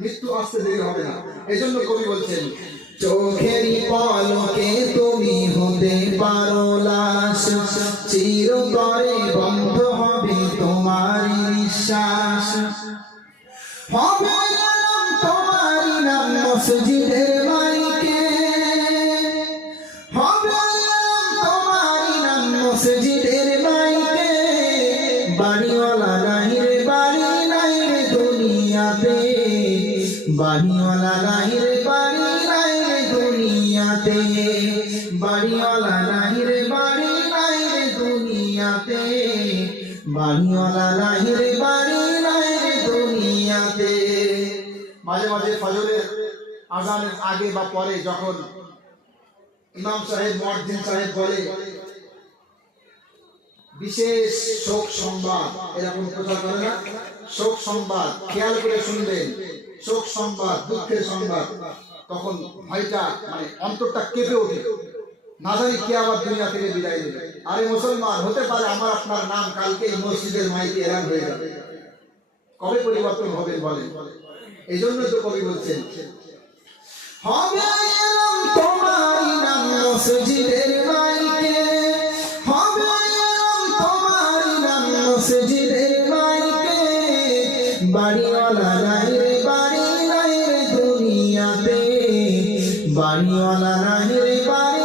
মৃত্যু আসতে দেরি হবে না। এই জন্য কবি বলছেন, চোখেরই পলকে তুমি হতে পারো লাশ, চিরতরে বন্ধ হবে তোমার নিঃশ্বাস। হবে যেন তোমারই নাম মসজিদের মাইকে হবে তোমারই নাম মসজিদের মাইকে বাড়িওয়ালা নাই রে বাড়ি নাই রে দুনিয়াতে বাড়িওয়ালা নাই রে বাড়ি নাই রে দুনিয়াতে। বাড়িওয়ালা নাই রে বাড়ি নাই রে দুনিয়াতে। বাড়িওয়ালা নাই রে বাড়ি নাই রে দুনিয়াতে। মাঝে মাঝে ফজরের আজানের আগে বা পরে যখন ইমাম সাহেব, মুয়াজ্জিন সাহেব বলে, বিশেষ শোক সংবাদ, এরকম প্রচার করে না, শোক সংবাদ, খেয়াল করে শুনবেন। শোক সংবাদ, দুঃখের সংবাদ, তখন ভয়টা মানে অন্তরটা কেঁপে ওঠে। না জানি কে আবার দুনিয়া থেকে বিদায় নেবে। আরে মুসলমান, হতে পারে আমার আপনার নাম কালকে মসজিদের মাইকে এলান হয়ে যাবে। কবে পরিবর্তন হবে বলে এই জন্য তো কবি বলছেন, হবে তোমারই নাম মসজিদের মাইকে, হবে তোমারই নাম মসজিদের বাড়িওয়ালা বাড়ি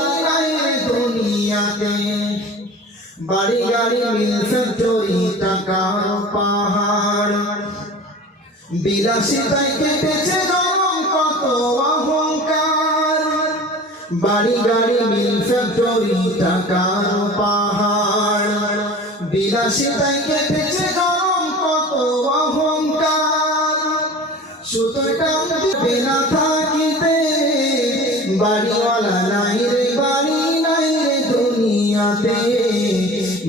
বাড়ি গাড়ি মিল ফ্যাক্টরি টাকার পাহাড়। বিলাসিতায় কেটেছে কত বাড়ি গাড়ি পাহাড়। কেটেছে গরম, কত অহংকার। না থাকিতে বাড়িওয়ালা নাই রে, বাড়ি নাই রে দুনিয়াতে।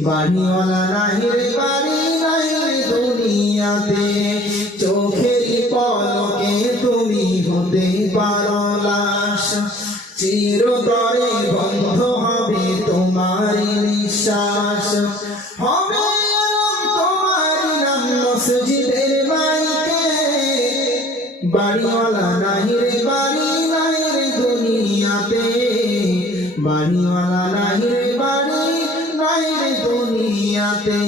বাড়িওয়ালা নাই রে, বাড়ি নাই রে দুনিয়াতে। চোখেরই পলকে তুমি হতে পারো লাশ চিরতরে বন্ধ হবে তোমার নিঃশ্বাস। হবে তোমার নাম মসজিদের মাইকে। বাড়িওয়ালা নাই রে, বাড়ি নাই বাড়ি নাই দুনিয়াতে।